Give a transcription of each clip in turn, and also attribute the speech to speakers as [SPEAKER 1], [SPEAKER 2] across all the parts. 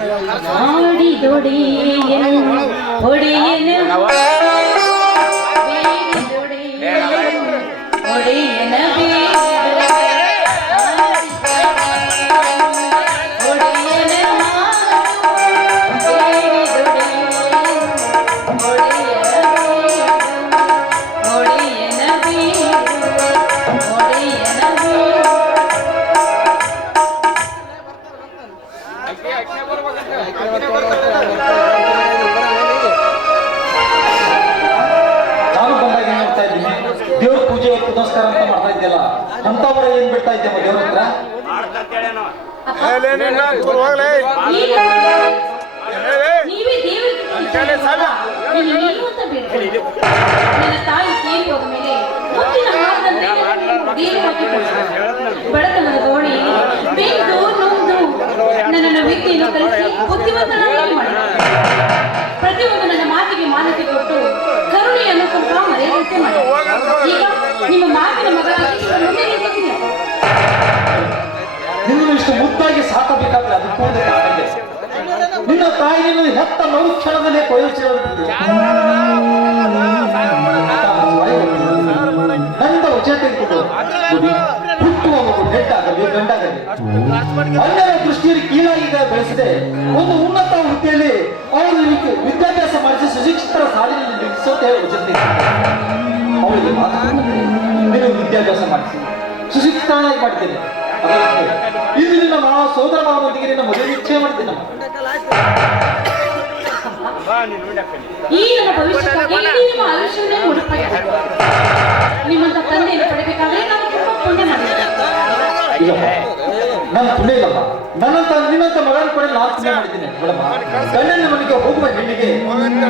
[SPEAKER 1] ஆடி தொடியின் ஒடியின் ஒடியின்
[SPEAKER 2] ನಾನು ಬಂದಾಗ ಏನ್ ಮಾಡ್ತಾ ಇದ್ದೀನಿ ದೇವ್ರ ಪೂಜೆ ಪುನಸ್ಕಾರ ಅಂತ ಮಾಡ್ತಾ ಇದ್ದಿಲ್ಲ ಅಂತವರ ಏನ್ ಬಿಡ್ತಾ ಇದ್ದೇಮ್ಮ ದೇವ್ರ ಹತ್ರ
[SPEAKER 1] ತಾಯಿ ಮುತ್ತಿನ
[SPEAKER 2] ಮುದ್ದಾಗಿ ಸಾಕಬೇಕಾದ್ರೆ ಅದು ಕೂಡ. ನಿನ್ನ ತಾಯಿಯನ್ನು ಹೆತ್ತ ಮರು ಕ್ಷಣದಲ್ಲೇ ತೆಗೆದುಕೊಂಡು ಹುಟ್ಟುವ ಮಗು ಹೆಟ್ಟಾಗಲಿ ಗಂಡಾಗಲಿ. ಅನ್ಯರ ದೃಷ್ಟಿಯಲ್ಲಿ ಕೀಳಾಗಿ ಬೆಳೆಸದೆ ಒಂದು ಉನ್ನತ ಹುದ್ದೆಯಲ್ಲಿ ಅವರು ವಿದ್ಯಾಭ್ಯಾಸ ಮಾಡಿಸಿ ಸುಶಿಕ್ಷಿತರ ಸಾಲಿನಲ್ಲಿ ನಿಲ್ಲಿಸುತ್ತೆ ಹೇಳಿ ಅವರಿಗೆ ವಿದ್ಯಾಭ್ಯಾಸ ಮಾಡಿಸಿ. ಸುಶಿಕ್ಷಿತನಾಗಿ ಮಾಡ್ತೇನೆ. ಇಂದು ನಿನ್ನ ಮಾವ ಸೋದರ ಮಾವನೊಂದಿಗೆ ನಿನ್ನ ಮದುವೆ ನಿಶ್ಚಯ ಮಾಡ್ತೀನಿ
[SPEAKER 1] ಈ ನನ್ನ ಭವಿಷ್ಯಕ್ಕಾಗಿ ಇಡೀ ನಿಮ್ಮ ಆಯುಷ್ಯವನ್ನೇ ಮುಡುಪಾಗಿದೆ ನಿಮ್ಮಂತ ತಂದೆಯನ್ನು ಪಡೆಬೇಕಾದ್ರೆ ನಾನು ತುಂಬಾ ಪುಣ್ಯ ನಾನು
[SPEAKER 2] ಇಲ್ಲಮ್ಮ ನನ್ನಂತ ನಿನ್ನಂತ ಮಗನ ಕೂಡ ನಾನು ಪುಣ್ಯ ಮಾಡಿದ್ದೇನೆ. ಗಂಡನ ಮನೆಗೆ ಹೋಗುವ ಹೆಣ್ಣಿಗೆ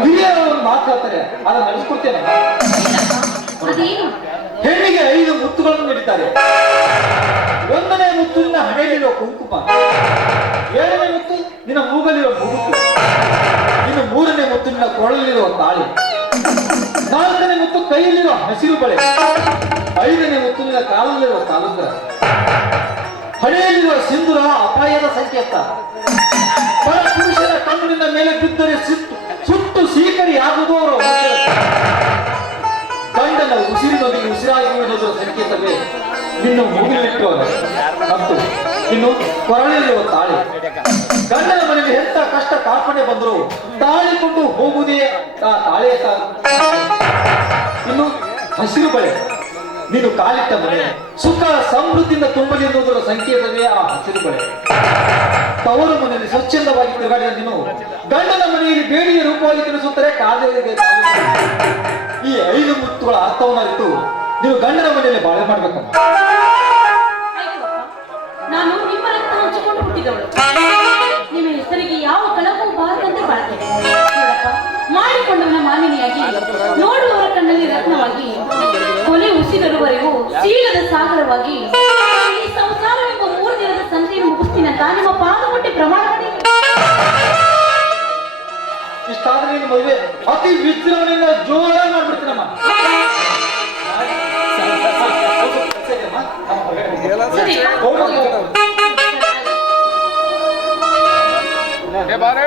[SPEAKER 2] ಹಿರಿಯರ ಒಂದು ಮಾತು ಹೇಳ್ತಾರೆ ಅದನ್ನ ನಡೆಸ್ಕೊಡ್ತೇನೆ.
[SPEAKER 1] ಅದೇನು?
[SPEAKER 2] ಹೆಣ್ಣಿಗೆ ಐದು ಮುತ್ತುಗಳನ್ನು ನೀಡುತ್ತಾರೆ ಒಂದನೇ ಮುತ್ತು ನಿನ್ನ ಕುಂಕುಮ. ಏಳನೇ ಮುತ್ತು ನಿನ್ನ ಮೂಗಲಿರೋ ಮುಗುಕು ಇನ್ನು ಮೂರನೇ ಮುತ್ತು ನಿನ್ನ ಕೊಳಲಿರುವ ತಾಳಿ. ನಾಲ್ಕನೇ ಮುತ್ತು ಕೈಯಲ್ಲಿರುವ ಹಸಿರು ಬಳೆ. ಐದನೇ ಮುತ್ತು ನಿನ್ನ ಕಾಲಲ್ಲಿರುವ ಕಾಲುಂಗ. ಹಣೆಯಲ್ಲಿರುವ ಸಿಂಧೂರ ಅಪಾಯದ ಸಂಕೇತ. ಪರ ಪುರುಷರ ಕಣ್ಣಿನ ಮೇಲೆ ಬಿದ್ದರೆ ಸುತ್ತು ಸುತ್ತು ಸೀಕರಿ ಆಗುವುದು ಅವರ ಗಂಡನ ಉಸಿರಿನೊಂದಿಗೆ ಉಸಿರಾಗಿರುವುದರ ಸಂಕೇತವೇ? ನಿನ್ನ ಮುಗಿಲಿಟ್ಟು ಮತ್ತು ಇನ್ನು ಕೊರಳಲ್ಲಿರುವ ತಾಳಿ. ಗಂಡನ ಮನೆಗೆ ಎಂತ ಕಷ್ಟ ಕಾರ್ಪಣೆ ಬಂದರೂ ತಾಳಿಕೊಂಡು ಹೋಗುವುದೇ ಆ ತಾಳಿಯ ಇನ್ನು ಹಸಿರು ಬಳೆ. ನೀನು ಕಾಲಿಟ್ಟ ಮನೆ. ಸುಖ ಸಮೃದ್ಧಿಯಿಂದ ತುಂಬಲಿ ಎನ್ನುವುದರ ಸಂಕೇತವೇ ಆ ಹಸಿರು ಬಳೆ. ತವರು ಮನೆಯಲ್ಲಿ ಸ್ವಚ್ಛಂದವಾಗಿ ತಿರುಗಾಡಿದ ನೀನು ಗಂಡನ ಮನೆಯಲ್ಲಿ ಬೇಡಿಯ ರೂಪವಾಗಿ ತಿಳಿಸುತ್ತಾರೆ ಕಾಲೇಜಿಗೆ ಈ ಐದು ಮುತ್ತುಗಳ ಅರ್ಥವನ್ನು ಅರಿತು ನೀವು ಗಂಡನ ಮನೆಯಲ್ಲಿ ಬಾಳೆ
[SPEAKER 1] ಆಯ್ತು. ನಾನು ನಿಮ್ಮ ರಕ್ತ ಹಂಚಿಕೊಂಡು ಹುಟ್ಟಿದವಳು. ನಿಮ್ಮ ಹೆಸರಿಗೆ ಯಾವ ಕಳಪು ಬಾರದಂತೆ ಬಾಳ್ತೇನೆ ಮಾಡಿಕೊಂಡವನ ಮಾಲಿನಿಯಾಗಿ ನೋಡುವವರ ಕಣ್ಣಲ್ಲಿ ರತ್ನವಾಗಿ ಕೊನೆ ಉಸಿರವರೆಗೂ ಸೀಳದ ಸಾಗರವಾಗಿ ಈ ಸಂಸಾರವೆಂಬ ಮೂರು ದಿನದ ಸಂತೆಯನ್ನು ಮುಗಿಸ್ತೀನಂತ ನಿಮ್ಮ ಪಾದ ಮುಟ್ಟಿ ಪ್ರಮಾಣ
[SPEAKER 2] ಇಷ್ಟಾದ್ರೆ ಮದುವೆ ಅತಿ ವಿಜೃಂಭಣೆಯಿಂದ ಜೋರಾಗಿ ಮಾಡ್ಬಿಡ್ತೀನಮ್ಮ.
[SPEAKER 3] ಬಾರೆ.